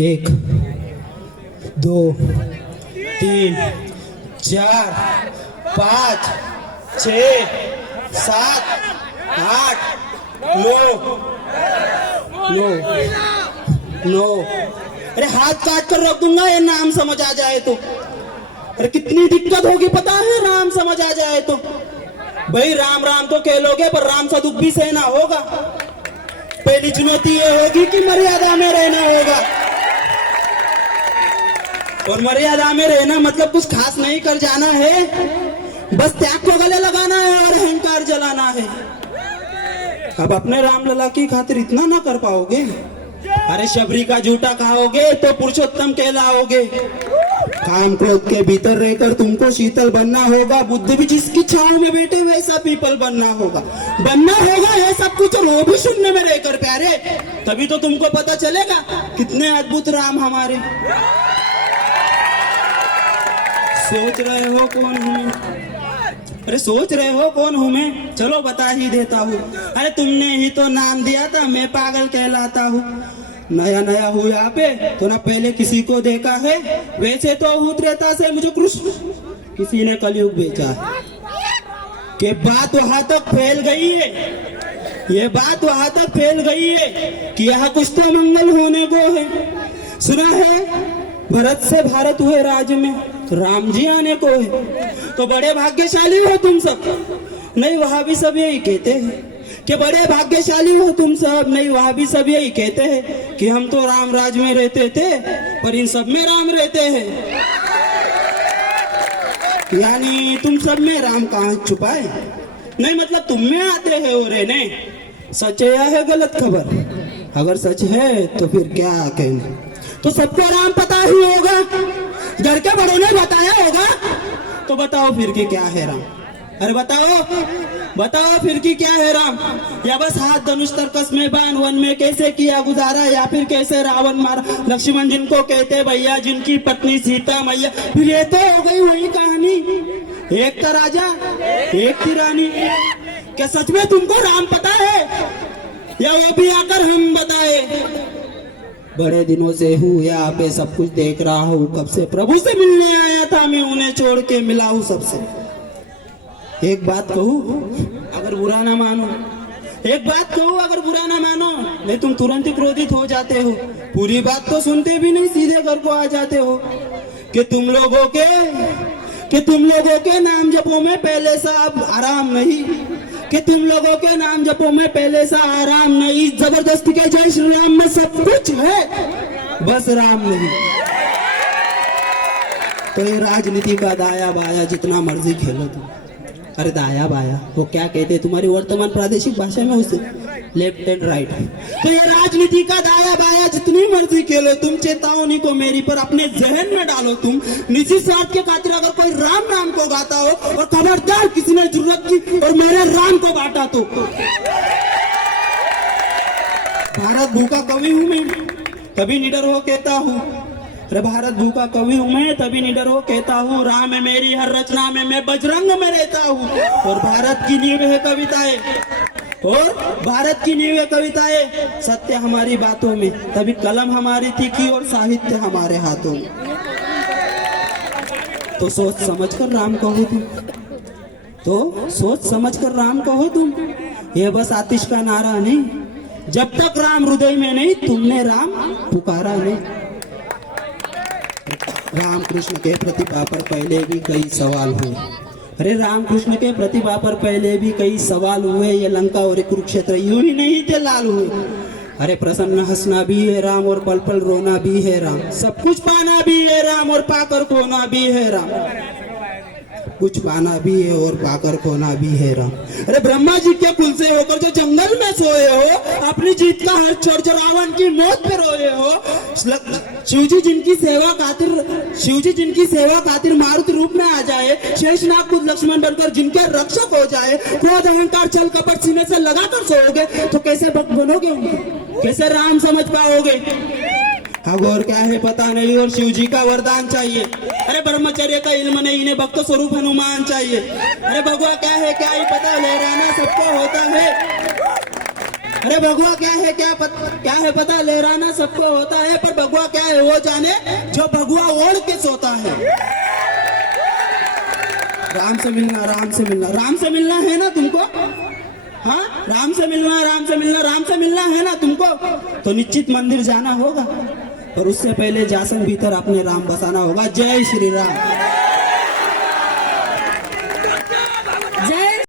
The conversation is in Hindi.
एक, दो, तीन, चार, पाँच, छः, सात, आठ, नौ, नौ, नौ। अरे हाथ काट कर रख दूंगा ये नाम समझ आ जाए तो। अरे कितनी दिक्कत होगी पता है राम समझ आ जाए तो। भाई राम राम तो कह लोगे पर राम सा दुख भी सहना होगा। पहली चुनौती ये होगी कि मर्यादा में रहना होगा। और मर्यादा में रहना मतलब कुछ खास नहीं कर जाना है, बस त्याग को गले लगाना है और अहंकार जलाना है। अब अपने रामलला की खातिर इतना ना कर पाओगे? अरे शबरी का जूठा खाओगे तो पुरुषोत्तम कहलाओगे। काम क्रोध के भीतर रहकर तुमको शीतल बनना होगा। बुद्ध भी जिसकी छांव में बैठे वैसा पीपल बनना होगा। बनना होगा ये सब कुछ, और वो भी शून्य में रहकर प्यारे। तभी तो तुमको पता चलेगा कितने अद्भुत राम हमारे। सोच रहे हो कौन हूँ मैं? अरे सोच रहे हो कौन हूँ मैं? चलो बता ही देता हूँ। अरे तुमने ही तो नाम दिया था, मैं पागल कहलाता हूँ। नया नया हूँ यहाँ पे तो ना पहले किसी को देखा है। वैसे तो हूँ त्रेता से मुझे कृष्ण किसी ने कलयुग भेजा है। के बात वहां तक फैल गई है, ये बात वहां तक फैल गई है कि यहाँ कुछ तो मंगल होने को है। सुना है भरत से भारत हुए राज्य में राम जी आने को है। तो बड़े भाग्यशाली हो तुम सब। नहीं वहां भी सब यही कहते हैं कि बड़े भाग्यशाली हो तुम सब। नहीं वहां भी सब यही कहते हैं कि हम तो राम राज में रहते थे पर इन सब में राम रहते हैं। यानी तुम सब में राम कहाँ छुपाए? नहीं मतलब तुम में आते हैं वो रहने। सच है या है गलत खबर? अगर सच है तो फिर क्या कहने। तो सबको राम पता ही होगा, घर के बड़ों ने बताया होगा। तो बताओ फिर कि क्या है राम? अरे बताओ बताओ फिर कि क्या है राम? या बस हाथ धनुष तरकस में बाण वन में कैसे किया गुजारा, या फिर कैसे रावण मारा लक्ष्मण जिनको कहते भैया, जिनकी पत्नी सीता मैया। फिर ये तो हो गई वही कहानी, एक था राजा एक थी रानी। क्या सच में तुमको राम पता है या वो भी आकर हम बताए? बड़े दिनों से हूँ यहाँ पे, सब कुछ देख रहा हूँ। कब से प्रभु से मिलने आया था मैं, उन्हें छोड़ के मिला हूँ सबसे। एक बात कहूँ अगर बुरा ना मानो, एक बात कहूँ अगर बुरा ना मानो, नहीं तुम तुरंत ही क्रोधित हो जाते हो। पूरी बात तो सुनते भी नहीं, सीधे घर को आ जाते हो। कि तुम लोगों के नाम जपो में पहले सा अब आराम नहीं। कि तुम लोगों के नाम जपो में पहले सा आराम नहीं। जबरदस्ती के जय श्री राम में सब कुछ है, बस राम नहीं। तो ये राजनीति का दाया बाया जितना मर्जी खेलो तुम। अरे दाया बाया वो क्या कहते हैं तुम्हारी वर्तमान प्रादेशिक भाषा में उसे? Left and right. तो ये राजनीति का दाया बाया जितनी मर्जी खेलो तुम। चेतावनी को मेरी पर अपने जहन में डालो तुम। निजी स्वार्थ के खातिर अगर कोई राम राम को गाता हो और खबरदार किसी ने जरूरत की और मेरे राम को बांटा तो। भारत भूखा कवि हूँ मैं, तभी निडर हो कहता हूँ। अरे भारत भूखा कवि हूँ मैं, तभी निडर हो कहता हूँ। राम है मेरी हर रचना में, मैं बजरंग में रहता हूँ। और भारत की नींव है कविताएं, और भारत की नींव है कविताएं। सत्य हमारी बातों में, तभी कलम हमारी तीखी और साहित्य हमारे हाथों में। तो सोच समझ कर राम कहो तुम, तो सोच समझ कर राम कहो तुम। ये बस आतिश का नारा नहीं, जब तक राम हृदय में नहीं तुमने राम पुकारा नहीं। राम कृष्ण के प्रतिभा पर पहले भी कई सवाल हुए। अरे राम कृष्ण के प्रतिभा पर पहले भी कई सवाल हुए। ये लंका और कुरुक्षेत्र यूं ही नहीं थे लाल हुए। अरे प्रसन्न हंसना भी है राम और पल पल रोना भी है राम। सब कुछ पाना भी है राम और पाकर खोना भी है राम। कुछ पाना भी है और पाकर खोना भी है राम। अरे ब्रह्मा जी के कुल से होकर जो जंगल में सोए हो, अपनी जीत का हाथ छोड़ कर रावण की मौत पे रोए हो। शिव जी जिनकी सेवा खातिर मारुति रूप में आ जाए, शेषनाग खुद लक्ष्मण बनकर जिनके रक्षक हो जाए, क्रोध अहंकार छल कपट सीने से लगाकर सोओगे तो कैसे भक्त बनोगे उनके? कैसे राम समझ पाओगे? अब और क्या है पता नहीं, और शिव जी का वरदान चाहिए। अरे ब्रह्मचर्य का इल्म नहीं, इन्हें भक्त स्वरूप हनुमान चाहिए। अरे भगवान क्या है क्या ही पता, लहराना सबको होता है। अरे भगवा क्या है, क्या है पता, लहराना सबको होता है, पर भगवा क्या है वो जाने जो भगवा ओढ़ के सोता है। राम से मिलना, राम से मिलना, राम से मिलना है ना तुमको? हाँ, राम से मिलना, राम से मिलना, राम से मिलना है ना तुमको? तो निश्चित मंदिर जाना होगा, पर उससे पहले जासन भीतर अपने राम बसाना होगा। जय श्री राम।